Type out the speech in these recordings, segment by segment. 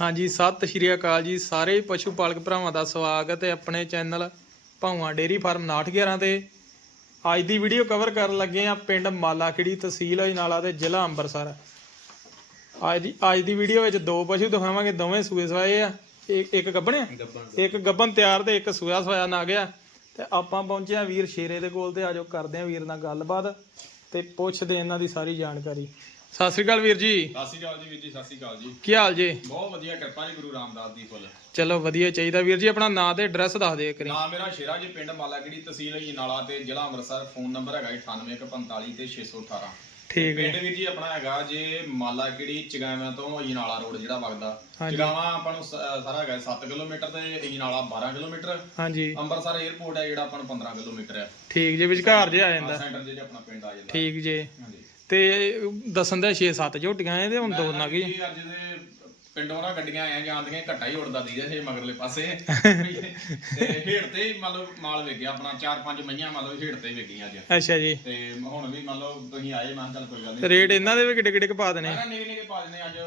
ਹਾਂਜੀ ਸਤਿ ਸ਼੍ਰੀ ਅਕਾਲ ਜੀ। ਸਾਰੇ ਪਸ਼ੂ ਪਾਲਕ ਭਰਾਵਾਂ ਦਾ ਸਵਾਗਤ ਹੈ ਆਪਣੇ ਚੈਨਲ ਭਾਵਾਂ ਡੇਰੀ ਫਾਰਮ 911 ਤੇ। ਅੱਜ ਦੀ ਵੀਡੀਓ ਕਵਰ ਕਰਨ ਲੱਗੇ ਆ ਪਿੰਡ ਮਾਲਾਖੜੀ ਤਹਿਸੀਲ ਅਜਨਾਲਾ ਤੇ ਜ਼ਿਲ੍ਹਾ ਅੰਮ੍ਰਿਤਸਰ। ਅੱਜ ਦੀ ਅੱਜ ਦੀ ਵੀਡੀਓ ਵਿੱਚ ਦੋ ਪਸ਼ੂ ਦਿਖਾਵਾਂਗੇ ਦੋਵੇਂ ਸੂਏ ਸਵਾਏ ਆ। ਇੱਕ ਇੱਕ ਗੱਬਣ ਆ? ਇੱਕ ਗੱਬਨ ਤਿਆਰ ਤੇ ਇੱਕ ਸੂਆ ਸਵਾਇਆ ਨਾ ਗਿਆ। ਤੇ ਆਪਾਂ ਪਹੁੰਚੇ ਆ ਵੀਰ ਸ਼ੇਰੇ ਦੇ ਕੋਲ ਤੇ ਆਜੋ ਕਰਦੇ ਆ ਵੀਰ ਨਾਲ ਗੱਲਬਾਤ ਤੇ ਪੁੱਛਦੇ ਇਹਨਾਂ ਦੀ ਸਾਰੀ ਜਾਣਕਾਰੀ। ਸਤਿ ਸ਼੍ਰੀ ਅਕਾਲ ਵੀਰ ਜੀ। ਸਤਿ ਸ਼੍ਰੀ ਅਕਾਲ ਜੀ ਵੀਰ ਜੀ ਸਤਿ ਸ਼੍ਰੀ ਅਕਾਲ ਜੀ। ਕੀ ਹਾਲ ਜੀ? ਬਹੁਤ ਵਧੀਆ ਕਿਰਪਾ ਜੀ ਗੁਰੂ ਰਾਮਦਾਸ ਦੀ ਫੁੱਲ। ਚਲੋ ਵਧੀਆ ਚਾਹੀਦਾ ਵੀਰ ਜੀ ਆਪਣਾ ਨਾਂ ਤੇ ਐਡਰੈਸ ਦੱਸ ਦਿਓ ਕਰੀ ਨਾਮ ਮੇਰਾ ਸ਼ੇਰਾ ਜੀ ਪਿੰਡ ਮਾਲਾਗੜੀ ਤਹਿਸੀਲ ਅਜਨਾਲਾ ਤੇ ਜ਼ਿਲ੍ਹਾ ਅੰਮ੍ਰਿਤਸਰ ਫੋਨ ਨੰਬਰ ਹੈਗਾ 9845 ਤੇ 618 ਠੀਕ ਹੈ। ਪਿੰਡ ਜੀ ਆਪਣਾ ਹੈਗਾ ਜੇ ਮਾਲਾਗੜੀ ਚਗਾਵਾਂ ਤੋਂ ਅਜਨਾਲਾ ਰੋਡ ਜਿਹੜਾ ਵਗਦਾ। ਚਗਾਵਾਂ ਆਪਾਂ ਨੂੰ ਸਾਰਾ ਹੈਗਾ 7 ਕਿਲੋਮੀਟਰ ਤੇ ਅਜਨਾਲਾ 12 ਕਿਲੋਮੀਟਰ। ਹਾਂਜੀ। ਅੰਮ੍ਰਿਤਸਰ 에ਅਰਪੋਰਟ ਹੈ ਜਿਹੜਾ ਆਪਾਂ ਨੂੰ 15 ਕਿਲੋਮੀਟਰ ਹੈ। ਠੀਕ ਜੇ ਵਿਚਕਾਰ ਜੇ ਆ ਜਾਂਦਾ। ਸੈਂਟਰ ਜਿਹੜੇ ਆਪਣਾ ਪਿੰਡ ਆ ਜਾਂਦਾ। ਠੀਕ ਜੇ। ਹਾਂਜੀ। ਤੇ ਦੱਸਣ ਦਾ 6-7 ਝੋਟੀਆਂ ਇਹਦੇ ਹੁਣ ਦੋ ਨਾ ਗਈ ਜੀ ਅੱਜ ਦੇ ਪਿੰਡੋਂ ਨਾ ਗੱਡੀਆਂ ਆਇਆ ਜਾਂਦੀਆਂ ਘੱਟਾ ਹੀ ਉੜਦਾ ਦੀਦਾ ਜੇ ਮਗਰਲੇ ਪਾਸੇ। ਤੇ ਹੇੜ ਤੇ ਹੀ ਮੰਨ ਲਓ ਮਾਲ ਵੇਗਿਆ ਆਪਣਾ ਚਾਰ ਪੰਜ ਮਈਆਂ ਮੰਨ ਲਓ ਹੇੜ ਤੇ ਵੇਗੀਆਂ ਅੱਜ। ਅੱਛਾ ਜੀ। ਤੇ ਹੁਣ ਵੀ ਮੰਨ ਲਓ ਤੁਸੀਂ ਆਏ ਮੈਂ ਚੱਲ ਕੋਈ ਗੱਲ ਤੇ ਨਹੀਂ ਰੇਟ ਇਹਨਾਂ ਦੇ ਵੀ ਕਿੱਡੇ ਕਿੱਡੇ ਕੁ ਪਾ ਦੇਣੇ। ਪਾ ਅੱਜ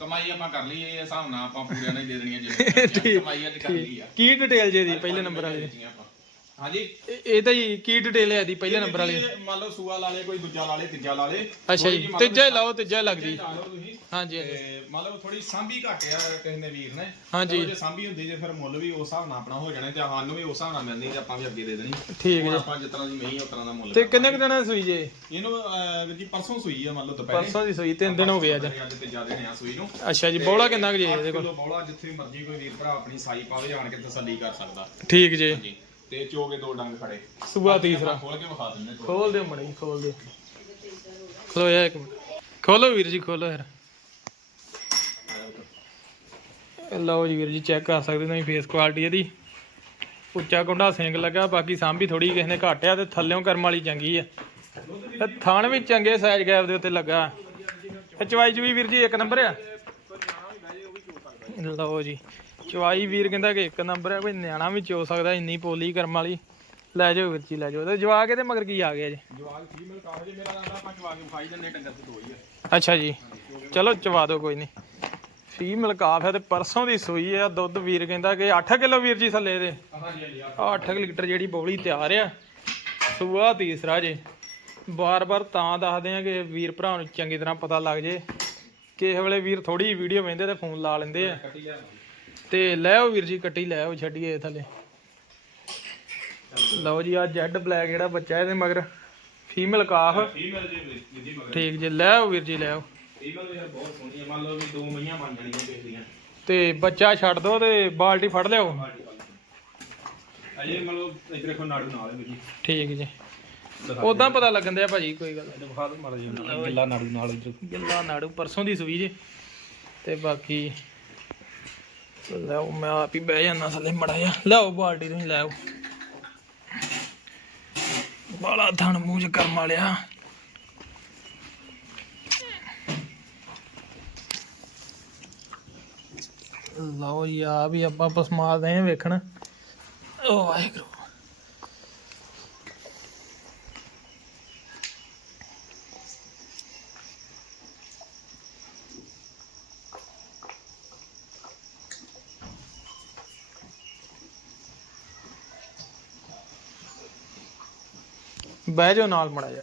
ਕਮਾਈ ਆਪਾਂ ਕਰ ਲਈ ਇਹ ਹਿਸਾਬ ਨਾਲ ਆਪਾਂ ਪੂਰਿਆਂ ਨਹੀਂ ਦੇ ਦੇਣੀਆਂ ਜਿਵੇਂ ਕਮਾਈ ਅੱਜ ਕਰ ਲਈ ਆ। ਕੀ ਡਿਟੇਲ ਜੇ ਦੀ ਪਹਿਲੇ ਨੰਬਰ ਵਾਲੀ। ਹਾਂਜੀ। ਇਹ ਤਾਂ ਜੀ ਕੀ ਡਿਟੇਲ ਹੈ ਦੀ ਪਹਿਲੇ ਨੰਬਰ ਵਾਲੀ। ਇਹ ਮੰਨ ਲਓ ਸੂਆ ਲਾ ਲੇ ਕੋਈ ਦੂਜਾ ਲਾ ਲੇ ਤੀਜਾ ਲਾ ਲੇ ਅੱਛਾ ਜੀ ਤੀਜਾ ਹੀ ਲਾਓ ਤੀਜਾ ਹੀ ਲੱਗਦੀ। ਲਾ ਲਓ ਤੁਸੀਂ। ਹਾਂਜੀ। ਤੇ ਮੰਨ ਲਓ ਥੋੜੀ ਸਾਂਭੀ ਘੱਟ ਆ ਕਿਸੇ ਨੇ ਵੀਰ ਨੇ। ਹਾਂਜੀ। ਚਲੋ ਜੇ ਸਾਂਭੀ ਹੁੰਦੀ ਜੇ ਫਿਰ ਮੁੱਲ ਵੀ ਉਸ ਹਿਸਾਬ ਨਾਲ ਆਪਣਾ ਹੋ ਜਾਣਾ ਤੇ ਸਾਨੂੰ ਵੀ ਉਸ ਹਿਸਾਬ ਨਾਲ ਮਿਲਣੀ ਤੇ ਆਪਾਂ ਵੀ ਅੱਗੇ ਦੇ ਦੇਣੀ। ਠੀਕ ਹੁਣ ਜੀ। ਆਪਾਂ ਜਿਸ ਤਰ੍ਹਾਂ ਦੀ ਮਹੀਂ ਉਸ ਤਰ੍ਹਾਂ ਦਾ ਮੁੱਲ ਤੇ ਕਿੰਨੇ ਕੁ ਦਿਨਾਂ ਦੀ ਸੂਈ ਜੇ? ਇਹਨੂੰ ਅਹ, ਵੀਰ ਜੀ ਪਰਸੋਂ ਸੂਈ ਆ ਮੰਨ ਲਓ ਦੁਪਹਿਰੇ। ਪਰਸੋਂ ਦੀ ਸੂਈ ਤਿੰਨ ਦਿਨ ਹੋ ਗਏ ਅੱਜ। ਅੱਜ ਤੇ ਜ਼ਿਆਦਾ ਨੇ ਆ ਸੂਈ ਨੂੰ। ਅੱਛਾ ਜੀ ਬੋਲਾ ਕਿੰਨਾ ਕੁ ਜੇ ਇਹਦੇ ਕੋਲ? ਕਿਲੋ ਬੌਲਾ ਜਿੱਥੇ ਮਰਜ਼ੀ ਕੋਈ ਵੀਰ ਭਰਾ ਆਪਣੀ ਸਾਈ ਪਾਵੇ ਆਣ ਕੇ ਤਸੱਲੀ ਕਰ ਸਕਦਾ। ਠੀਕ ਜੇ। ਹਾਂਜੀ। ਤੇ ਚੋਗੇ ਦੋ ਡੰਗ ਖੜੇ। ਸੂਆ ਤੀਸਰਾ। ਖੋਲ ਕੇ ਵਿਖਾ ਦਿੰਦੇ। ਖੋਲ ਦਿਓ ਮੜੀ ਖੋਲ ਦਿਓ। ਖਲੋ ਜਾ ਇੱਕ ਮਿੰਟ। ਖੋਲੋ ਵੀਰ ਜੀ ਖੋਲੋ ਯਾਰ। ਇਹ ਲਓ ਜੀ ਵੀਰ ਜੀ ਚੈੱਕ ਕਰ ਸਕਦੇ ਤੁਸੀਂ ਫੇਸ ਕੁਆਲਿਟੀ ਇਹਦੀ। ਉੱਚਾ ਕੁੰਡਾ ਸਿੰਗ ਲੱਗਾ ਬਾਕੀ ਸਾਂਭੀ ਥੋੜੀ ਕਿਸੇ ਨੇ ਘੱਟ ਆ ਤੇ ਥੱਲਿਓਂ ਕਰਮ ਵਾਲੀ ਚੰਗੀ ਆ। ਤੇ ਥਣ ਵੀ ਚੰਗੇ ਸਾਈਜ਼ ਗੈਪ ਦੇ ਉੱਤੇ ਲੱਗਾ। ਤੇ ਚਵਾਈ ਚੁਈ ਵੀਰ ਜੀ ਇੱਕ ਨੰਬਰ ਆ। ਲਓ ਜੀ। ਚਵਾਈ ਵੀਰ ਕਹਿੰਦਾ ਕਿ ਇੱਕ ਨੰਬਰ ਆ ਕੋਈ ਨਿਆਣਾ ਵੀ ਚੋ ਸਕਦਾ ਇੰਨੀ ਪੋਲੀ ਕਰਮ ਵਾਲੀ। ਲੈ ਜਾਓ ਵੀਰ ਜੀ ਲੈ ਜਾਓ। ਤੇ ਜਵਾ ਕੇ ਤੇ ਮਗਰ ਕੀ ਆ ਗਿਆ ਜੀ ਜਵਾਗ ਫੀਮੇਲ ਕਾਹ ਜੇ ਮੇਰਾ ਨਾਮ ਆਪਾਂ ਜਵਾਗ ਵਿਖਾਈ ਦਿੰਦੇ ਡੰਗਰ ਤੇ ਦੋ ਹੀ। ਆ ਅੱਛਾ ਜੀ। ਚਲੋ ਚਵਾ ਦਿਓ ਕੋਈ ਨਹੀਂ। ਫੀਮੇਲ ਕਾਫ ਹੈ ਤੇ ਪਰਸੋਂ ਦੀ ਸੂਈ ਆ ਦੁੱਧ ਵੀਰ ਕਹਿੰਦਾ ਕਿ 8 ਕਿਲੋ ਵੀਰ ਜੀ ਥੱਲੇ ਦੇ। ਹਾਂਜੀ ਹਾਂਜੀ ਆ 8 ਲੀਟਰ ਜਿਹੜੀ ਬੋਲੀ ਤਿਆਰ ਆ। ਸੂਆ ਤੀਸਰਾ ਜੇ। ਬਾਰ-ਬਾਰ ਤਾਂ ਦੱਸਦੇ ਆ ਕਿ ਵੀਰ ਭਰਾ ਨੂੰ ਚੰਗੀ ਤਰ੍ਹਾਂ ਪਤਾ ਲੱਗ ਜੇ। ਕਿਸੇ ਵੇਲੇ ਵੀਰ ਥੋੜੀ ਵੀਡੀਓ ਵੇਂਦੇ ਤੇ ਫੋਨ ਲਾ ਲੈਂਦੇ ਆ। ਤੇ ਲੈ ਆਓ ਵੀਰ ਜੀ ਕੱਟੀ ਲੈ ਆਓ ਛੱਡੀਏ ਥੱਲੇ। ਲਓ ਜੀ ਆ ਜੈਡ ਬਲੈਕ ਜਿਹੜਾ ਬੱਚਾ ਇਹਦੇ ਮਗਰ ਫੀਮੇਲ ਕਾਫ। ਫੀਮੇਲ ਜੀ ਮਗਰ। ਠੀਕ ਜੇ ਲੈ ਆਓ ਵੀਰ ਜੀ ਲੈ ਆਓ। ਫੀਮੇਲ ਵੀ ਯਾਰ ਬਹੁਤ ਸੋਹਣੀ ਹੈ ਮੰਨ ਲਓ ਵੀ ਦੋ ਮਈਆਂ ਬਣ ਜਾਣੀਆਂ ਦੇਖਦੀਆਂ ਤੇ ਬੱਚਾ ਛੱਡ ਦੋ ਤੇ ਬਾਲਟੀ ਫੜ ਲਿਓ ਅਜੇ ਮੰਨ ਲਓ ਇੱਧਰ ਦੇਖੋ ਨਾੜੂ ਨਾਲ ਹੈ ਵੀਰ ਜੀ। ਠੀਕ ਜੀ। ਉਦਾਂ ਪਤਾ ਲੱਗਣ ਦਿਆ ਭਾਜੀ ਕੋਈ ਗੱਲ ਵਿਖਾ ਦੋ ਮਾੜਾ ਜੀ। ਗਿੱਲਾ ਨਾੜੂ ਨਾਲ ਇੱਧਰ। ਗਿੱਲਾ ਨਾੜੂ ਪਰਸੋਂ ਦੀ ਸੂਈ ਜੇ। ਤੇ ਬਾਕੀ ਲਓ, ਮੈਂ ਆਪ ਹੀ ਬਹਿ ਜਾਣਾ ਥੱਲੇ ਮੜਾ ਜਾ ਲਓ, ਬਾਲਟੀ ਤੁਸੀਂ ਲੈ ਬਾਲਾ ਧਣ ਮੂੰਹ ਚ ਕਰਮ ਵਾਲਿਆ। ਲਓ ਜੀ ਆ ਵੀ ਆਪਾਂ ਪਸਮਾ ਦੇ ਵੇਖਣ। ਓ ਵਾਹਿਗੁਰੂ। ਬਹਿ ਜਾਓ ਨਾਲ ਮੜਾ ਜਾ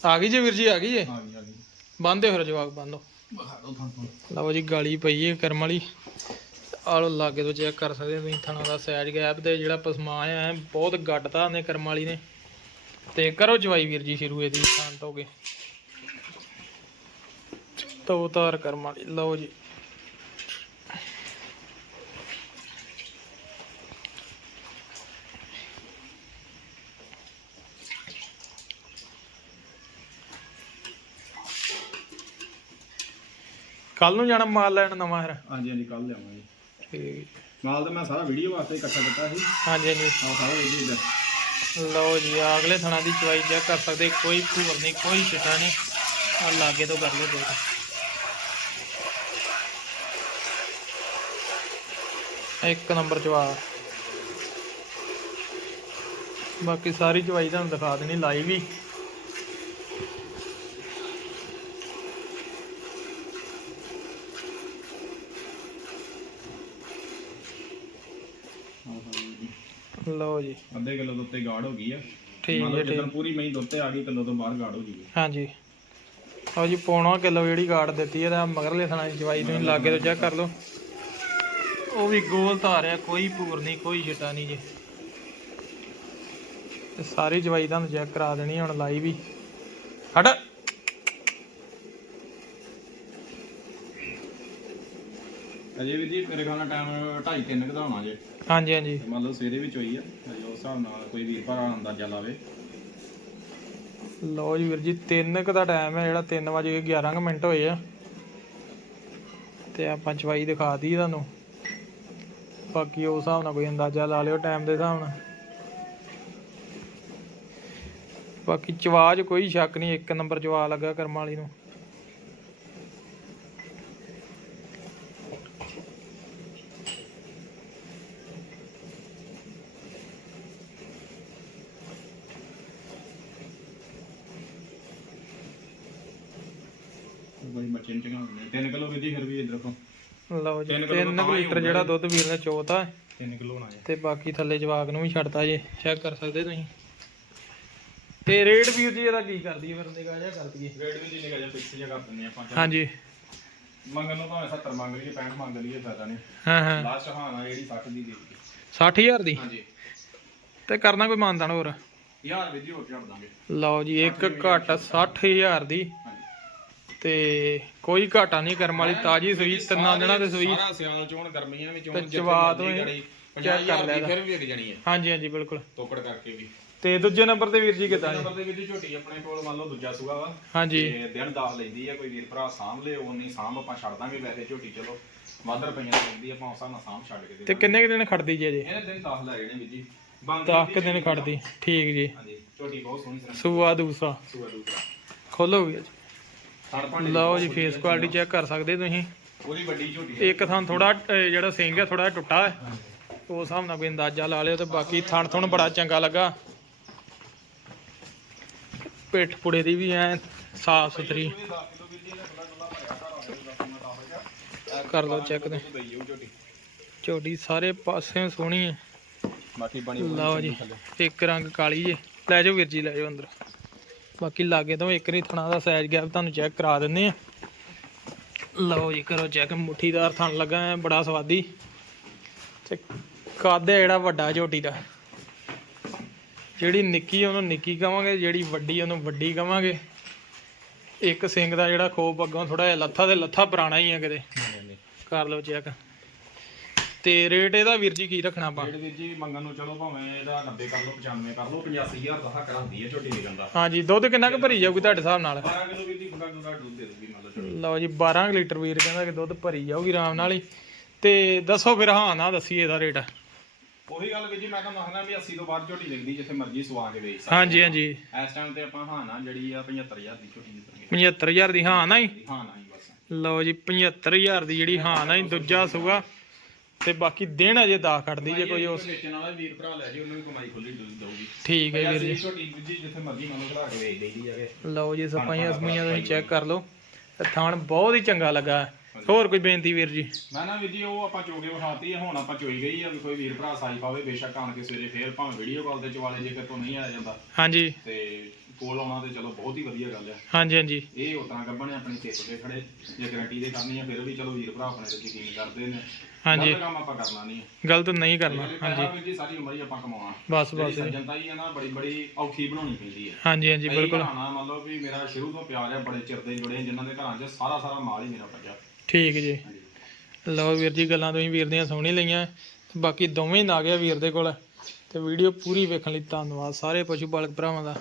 ਆ ਗਈ ਜੇ ਵੀਰ ਜੀ ਆ ਗਈ ਜੇ? ਹਾਂਜੀ ਹਾਂਜੀ ਬੰਦੇ ਫਿਰ ਜਵਾਕ ਬੰਦੋ ਲਓ ਜੀ ਗਾਲੀ ਪਈ ਹੈ ਕਰਮ ਵਾਲੀ। ਆਲੋ ਲਾਗੇ ਤੋਂ ਚੈੱਕ ਕਰ ਸਕਦੇ ਹੋ ਤੁਸੀਂ ਥਣਾ ਦਾ ਸਾਈਜ਼ ਗੈਪ ਤੇ ਜਿਹੜਾ ਪਸਮਾ ਆਇਆ ਬਹੁਤ ਗੱਡਤਾ ਨੇ ਕਰਮ ਵਾਲੀ ਨੇ। ਤੇ ਕਰੋ ਜਵਾਈ ਵੀਰ ਜੀ ਸ਼ੁਰੂ ਇਹਦੀ ਸ਼ਾਂਤ ਹੋ ਗਏ ਤੋ ਤਾਰ ਕਰਮ ਵਾਲੀ, ਲਓ ਜੀ। ਕੱਲ ਨੂੰ ਜਾਣਾ ਮਾਲ ਲੈਣ ਨਵਾਂ ਫਿਰ? ਹਾਂਜੀ ਹਾਂਜੀ ਕੱਲ ਲਿਆਵਾਂਗੇ। ਠੀਕ। ਜੀ ਅਗਲੇ ਥਣਾ ਦੀ ਚਵਾਈ ਚੈੱਕ ਕਰ ਸਕਦੇ ਕੋਈ ਭੂਰ ਨਹੀਂ ਕੋਈ ਛਿਟਾ ਨਹੀਂ। ਆ ਲਾਗੇ ਤੋਂ ਕਰ ਲਓ ਦੇਖ ਇੱਕ ਨੰਬਰ ਚਵਾ। ਬਾਕੀ ਸਾਰੀ ਚਵਾਈ ਤੁਹਾਨੂੰ ਦਿਖਾ ਦੇਣੀ ਲਾਈਵ ਹੀ। ਲਓ ਜੀ। ਅੱਧੇ ਕਿਲੋ ਦੇ ਉੱਤੇ ਗਾੜ ਹੋ ਗਈ ਆ। ਠੀਕ ਹੈ ਜਦੋਂ ਪੂਰੀ ਮਹੀਂ ਦੁੱਧ ਤੇ ਆ ਗਈ ਕਿਲੋ ਤੋਂ ਬਾਹਰ ਗਾੜ ਹੋ ਜੂਗੀ। ਹਾਂਜੀ। ਆਓ ਜੀ ਪੌਣਾ ਕਿਲੋ ਜਿਹੜੀ ਗਾੜ ਦਿੱਤੀ ਇਹਦਾ ਮਗਰਲੇ ਥਣਾ ਦੀ ਚਵਾਈ ਤੁਸੀਂ ਲਾਗੇ ਤੋਂ ਚੈੱਕ ਕਰ ਲਓ। ਉਹ ਵੀ ਗੋਲ ਧਾਰਿਆ ਕੋਈ ਪੂਰ ਨਹੀਂ ਕੋਈ ਛਿੱਟਾ ਨਹੀਂ ਜੀ। ਤੇ ਸਾਰੀ ਚਵਾਈ ਤੁਹਾਨੂੰ ਚੈੱਕ ਕਰਾ ਦੇਣੀ ਹੁਣ ਲਾਈ ਵੀ। ਹਟ! ਅਜੇ ਵੀ ਜੀ ਮੇਰੇ ਖਿਆਲ ਨਾਲ ਟਾਈਮ 2:30 3 ਦਾ ਹੋਣਾ ਜੇ। ਹਾਂਜੀ ਹਾਂਜੀ। ਤੇ ਮੰਨ ਲਓ ਸਵੇਰੇ ਵਿੱਚ ਹੋਈ ਆ ਅਜੇ ਉਸ ਹਿਸਾਬ ਨਾਲ ਕੋਈ ਵੀਰ ਭਰਾ ਅੰਦਾਜ਼ਾ ਲਾਵੇ। ਲਓ ਜੀ ਵੀਰ ਜੀ 3 ਕ ਦਾ ਟਾਈਮ ਹੈ ਜਿਹੜਾ 3 ਵਜੇ 11 ਕੁ ਮਿੰਟ ਹੋਏ ਆ। ਤੇ ਆਪਾਂ ਚਵਾਈ ਦਿਖਾਤੀ ਤੁਹਾਨੂੰ। ਬਾਕੀ ਉਸ ਹਿਸਾਬ ਨਾਲ ਕੋਈ ਅੰਦਾਜ਼ਾ ਲਾ ਲਿਓ ਟਾਈਮ ਦੇ ਹਿਸਾਬ ਨਾਲ। ਬਾਕੀ ਚਵਾਜ ਕੋਈ ਸ਼ੱਕ ਨਹੀਂ ਇੱਕ ਨੰਬਰ ਚਵਾ ਲੱਗਾ ਕਰਮ ਵਾਲੀ ਨੂੰ। ਬੜੀ ਬੱਚੇ ਨੂੰ ਚੰਗਾ 3 ਕਿਲੋ ਵੀ ਦੀ ਫਿਰ ਵੀ ਇਧਰ ਕੋ ਲਓ ਜੀ ਤਿੰਨ ਕਿਲੋ 3 ਤਾਂ ਹੀ ਲੀਟਰ ਜਿਹੜਾ ਦੁੱਧ ਵੀਰ ਨੇ ਚੋਤਾ 3 ਕਿਲੋ ਹੋਣਾ ਜੇ ਤੇ ਬਾਕੀ ਥੱਲੇ ਜਵਾਕ ਨੂੰ ਵੀ ਛੱਡਤਾ ਜੇ ਚੈੱਕ ਕਰ ਸਕਦੇ ਤੁਸੀਂ। ਤੇ ਰੇਟ ਵੀਰ ਜੀ ਇਹਦਾ ਕੀ ਕਰਦੀ ਹੈ ਫਿਰ ਨਿਗਾਹ ਜਿਹਾ ਕਰ ਦਈਏ। ਰੇਟ ਵੀ ਜੀ ਨਿਕਾ ਜਾ ਪਿੱਛੇ ਜਿਹਾ ਕਰ ਦਿੰਦੇ ਆਪਾਂ। ਹਾਂਜੀ। ਮੰਗਣ ਨੂੰ ਭਾਵੇਂ 70 ਮੰਗ ਲਈਏ 65 ਮੰਗ ਲਈਏ ਫਾਇਦਾ ਨਹੀਂ। ਹਾਂ ਹਾਂ। ਲਾਸਟ ਹਾਂ ਨਾ ਜਿਹੜੀ 60 ਦੀ ਦੇ ਦਿੱਤੀ। 60000 ਦੀ? ਹਾਂਜੀ। ਤੇ ਕਰਨਾ ਕੋਈ ਮਾਨਦਾਨ ਹੋਰ? ਯਾਰ ਵੀ ਜੀ ਹੋਰ ਛੱਡ ਦਾਂਗੇ। ਲਓ ਜੀ ਇੱਕ ਘੱਟ 60000 ਦੀ। ਤੇ ਕੋਈ ਘਾਟਾ ਨਹੀਂ ਕਰਮ ਵਾਲੀ ਤਾਜੀ ਸੂਈ ਤਿੰਨਾਂ ਦਿਨਾਂ ਤੇ ਸੂਈ। ਸਾਰਾ ਸਿਆਲ ਚੋਣ ਗਰਮੀਆਂ ਵਿੱਚ ਤੇ ਚੋਣ ਜਵਾ ਤੋਂ ਚੈੱਕ ਕਰ ਲੈ ਫਿਰ ਵੀ ਵਿਕ ਜਾਣੀ ਹੈ। ਹਾਂਜੀ ਹਾਂਜੀ ਬਿਲਕੁਲ। ਤੋਕੜ ਕਰਕੇ ਵੀ। ਤੇ ਦੂਜੇ ਨੰਬਰ ਤੇ ਵੀਰ ਜੀ ਕਿਦਾਂ ਜੀ? ਨੰਬਰ ਦੇ ਵਿੱਚ ਝੋਟੀ ਆਪਣੇ ਕੋਲ ਮੰਨ ਲਓ ਦੂਜਾ ਸੂਆ ਵਾ। ਹਾਂਜੀ। ਤੇ ਦਿਨ ਦਾਖ ਲੈਂਦੀ ਆ ਕੋਈ ਵੀਰ ਭਰਾ ਸਾਂਭ ਲੇ ਉਹ ਨਹੀਂ ਸਾਂਭ ਆਪਾਂ ਛੱਡ ਦਾਂਗੇ ਵੈਸੇ ਝੋਟੀ ਚਲੋ। ਵੱਧ ਰੁਪਈਆਂ ਲੈਂਦੀ ਆ, ਆਪਾਂ ਉਸ ਹਿਸਾਬ ਨਾਲ ਸਾਂਭ ਛੱਡ ਕੇ ਤੇ ਕਿੰਨੇ ਕੁ ਦਿਨ ਖੜਦੀ ਜੀ ਅਜੇ? ਇਹਨੇ ਦਿਨ ਦਾਖ ਲੈ ਜਿਹੜੇ ਵੀ ਜੀ। ਬੰਦ 10 ਕੁ ਦਿਨ ਖੜਦੀ। ਠੀਕ ਜੀ। ਹਾਂਜੀ ਝੋਟੀ ਬਹੁਤ ਸੋਹਣੀ। ਸੂਆ ਦੂਸਰਾ। ਸੂਆ ਦੂਸਰਾ। ਖੋਲੋ ਵੀਰ ਜੀ। ਲਓ ਜੀ ਫੇਸ ਕੁਆਲਿਟੀ ਚੈੱਕ ਕਰ ਸਕਦੇ ਤੁਸੀਂ। ਪੂਰੀ ਵੱਡੀ ਝੋਟੀ ਇੱਕ ਥਾਂ ਥੋੜਾ ਜਿਹੜਾ ਸਿੰਘ ਹੈ ਥੋੜਾ ਟੁੱਟਾ ਹੈ। ਉਸ ਹਿਸਾਬ ਨਾਲ ਕੋਈ ਅੰਦਾਜ਼ਾ ਲਾ ਲਿਓ ਤੇ ਬਾਕੀ ਥਣ ਥਣ ਬੜਾ ਚੰਗਾ ਲੱਗਾ। ਪਿੱਠ ਪੁੜੇ ਦੀ ਵੀ ਐ ਸਾਫ਼ ਸੁਥਰੀ। ਕਰ ਲਓ ਚੈੱਕ ਤੇ ਝੋਟੀ ਸਾਰੇ ਪਾਸਿਓਂ ਸੋਹਣੀ ਹੈ। ਬਾਕੀ ਬਣੀ ਲਓ ਜੀ ਇੱਕ ਰੰਗ ਕਾਲੀ ਜੇ। ਲੈ ਜਾਓ ਵੀਰ ਜੀ ਲੈ ਜਾਓ ਅੰਦਰ। ਬਾਕੀ ਲਾਗੇ ਤੋਂ ਇੱਕ ਰੀ ਥਣਾ ਦਾ ਸਾਈਜ਼ ਗੈਪ ਤੁਹਾਨੂੰ ਚੈੱਕ ਕਰਾ ਦਿੰਨੇ ਆ ਲਓ ਜੀ ਕਰੋ ਚੈੱਕ ਮੁੱਠੀਦਾਰ ਥਣ ਲੱਗਾ ਐ ਬੜਾ ਸਵਾਦੀ। ਤੇ ਕੱਦ ਜਿਹੜਾ ਵੱਡਾ ਝੋਟੀ ਦਾ। ਜਿਹੜੀ ਨਿੱਕੀ ਉਹਨੂੰ ਨਿੱਕੀ ਕਵਾਂਗੇ ਜਿਹੜੀ ਵੱਡੀ ਉਹਨੂੰ ਵੱਡੀ ਕਵਾਂਗੇ। ਇੱਕ ਸਿੰਘ ਦਾ ਜਿਹੜਾ ਖੋਪ ਅੱਗੋਂ ਥੋੜਾ ਜਿਹਾ ਲੱਥਾ ਤੇ ਲੱਥਾ ਪੁਰਾਣਾ ਹੀ ਆ ਕਿਤੇ। ਕਰ ਲਓ ਚੈੱਕ ਤੇ ਰੇਟ ਇਹਦਾ ਵੀਰ ਜੀ ਕੀ ਰੱਖਣਾ ਆਪਾਂ? ਜਿਹੜੇ ਵੀਰ ਜੀ ਮੰਗਣ ਨੂੰ ਚਲੋ ਭਾਵੇਂ ਇਹਦਾ 90 ਕਰ ਲਓ 95 ਕਰ ਲਓ 85000 ਦਾ ਹੱਕ ਰੱਖਦੀ ਹੈ ਝੋਟੀ ਨਿਕਲਣ ਦਾ ਹਾਂਜੀ ਦੁੱਧ ਕਿੰਨਾ ਕੁ ਭਰੀ ਜਾਊਗੀ ਤੁਹਾਡੇ ਹਿਸਾਬ ਨਾਲ? 12 ਕਿਲੋ ਵੀਰ ਦੀ ਗੁੱਗਾ ਗੁੱਗਾ ਦੁੱਧ ਦੇ ਦੂਗੀ ਮੰਨ ਲਓ ਲਓ ਜੀ 12 ਕੁ ਲੀਟਰ ਵੀਰ ਕਹਿੰਦਾ ਕਿ ਦੁੱਧ ਭਰੀ ਜਾਊਗੀ ਆਰਾਮ ਨਾਲ ਹੀ। ਤੇ ਦੱਸੋ ਫਿਰ ਹਾਂ ਨਾ ਦੱਸੀਏ ਇਹਦਾ ਰੇਟ। ਉਹੀ ਗੱਲ ਵੀਰ ਜੀ ਮੈਂ ਤੁਹਾਨੂੰ ਦੱਸਣਾ ਵੀ 80 ਤੋਂ ਬਾਅਦ ਝੋਟੀ ਵਿਕਦੀ ਜਿੱਥੇ ਮਰਜ਼ੀ ਸਵਾ ਕੇ ਵੇਚ ਸਕਦੇ ਹਾਂਜੀ ਹਾਂਜੀ। ਇਸ ਟਾਈਮ ਤੇ ਆਪਾਂ ਹਾਂ ਨਾ ਜਿਹੜੀ ਆ 75000 ਦੀ ਝੋਟੀ ਦਿੱਤਾਂਗੇ 75000 ਦੀ ਹਾਂ ਨਾ ਹੀ? ਹਾਂ ਨਾ ਹੀ ਬਸ। ਲਓ ਜੀ 75000 ਦੀ ਜਿਹੜੀ ਹਾਂ ਨਾ ਹੀ ਦੂਜਾ ਸੂਗਾ ਤੇ ਬਾਕੀ ਦਿਨ ਅਜੇ ਦਾ ਕੱਢਦੀ ਜੇ ਕੋਈ ਉਸ ਵੇਚਣ ਵਾਲਾ ਵੀਰ ਭਰਾ ਲੈ ਜੀ ਉਹਨੂੰ ਵੀ ਕਮਾਈ ਖੁੱਲੀ ਦਊਗੀ। ਠੀਕ ਹੈ ਵੀਰ ਜੀ। ਝੋਟੀ ਵੀਰ ਜੀ ਜਿੱਥੇ ਮਰਜ਼ੀ ਮੰਨ ਲਓ ਘਲਾ ਕੇ ਵੇਚ ਦੇਈਦੀ ਜਾਵੇ। ਲਓ ਜੀ ਸਫਾਈਆਂ ਸਫਾਈਆਂ ਤੁਸੀਂ ਚੈੱਕ ਕਰ ਲਓ। ਥਾਣ ਬਹੁਤ ਹੀ ਚੰਗਾ ਲੱਗਾ। ਹੋਰ ਕੋਈ ਬੇਨਤੀ ਵੀਰ ਜੀ? ਮੈਂ ਨਾ ਵੀਰ ਜੀ ਉਹ ਆਪਾਂ ਚੋਗੇ ਵਿਖਾਤੀ ਆ ਹੁਣ ਆਪਾਂ ਚੋਈ ਗਈ ਆ ਵੀ ਕੋਈ ਵੀਰ ਭਰਾ ਸਾਈ ਪਾਵੇ ਬੇਸ਼ੱਕ ਆਣ ਕੇ ਸਵੇਰੇ ਫੇਰ ਭਾਵੇਂ ਵੀਡੀਓ ਕਾਲ ਤੇ ਚਵਾਲੇ ਜੇ ਤੋਂ ਨਹੀਂ ਆਇਆ ਜਾਂਦਾ। ਹਾਂਜੀ। ਤੇ ਕੋਲ ਆਉਣਾ ਤੇ ਚਲੋ ਬਹੁਤ ਹੀ ਵਧੀਆ ਗੱਲ ਆ। ਹਾਂਜੀ ਹਾਂਜੀ। ਇਹ ਉਤਾਂ ਗੱਬਣੇ ਆਪਣੀ ਸਿੱਪ ਤੇ ਖੜੇ। ਜੇ ਗਾਰੰਟੀ ਦੇ ਕਰਨੀ ਆ ਫਿਰ ਵੀ ਚਲੋ ਵੀਰ ਭਰਾ ਆਪਣੇ ਤੇ ਯਕੀਨ ਕਰਦੇ ਨੇ। ਹਾਂਜੀ। ਗਲਤ ਕੰਮ ਆਪਾਂ ਕਰਨਾ ਨਹੀਂ। ਗਲਤ ਨਹੀਂ ਕਰਨਾ ਹਾਂਜੀ। ਵੀਰ ਜੀ ਸਾਰੀ ਉਮਰ ਹੀ ਆਪਾਂ ਕਮਾਉਣਾ। ਬਸ ਬਸ। ਸੱਜਣਤਾ ਹੀ ਆ ਨਾ ਬੜੀ ਬੜੀ ਔਖੀ ਬਣਾਉਣੀ ਪੈਂਦੀ ਹੈ ਹਾਂਜੀ ਹਾਂਜੀ ਕਈ ਬਿਲਕੁਲ। ਘਰਾਂ ਨਾਲ ਮੰਨ ਲਓ ਵੀ ਮੇਰਾ ਸ਼ੁਰੂ ਤੋਂ ਪਿਆਰ ਆ ਬੜੇ ਚਿਰ ਦੇ ਜੁੜੇ ਜਿਨ੍ਹਾਂ ਦੇ ਘਰਾਂ 'ਚ ਸਾਰਾ ਸਾਰਾ ਮਾਲ ਹੀ ਮੇਰਾ ਪੱਜਾ ਠੀਕ ਜੀ। ਲਓ ਵੀਰ ਜੀ ਗੱਲਾਂ ਤੁਸੀਂ ਵੀਰ ਦੀਆਂ ਸੁਣੀ ਲਈਆਂ। ਤੇ ਬਾਕੀ ਦੋਵੇਂ ਨਾ ਗਿਆ ਵੀਰ ਦੇ ਕੋਲ। ਤੇ ਵੀਡੀਓ ਪੂਰੀ ਵੇਖਣ ਲਈ ਧੰਨਵਾਦ ਸਾਰੇ ਪਸ਼ੂ ਪਾਲਕ ਭਰਾਵਾਂ ਦਾ।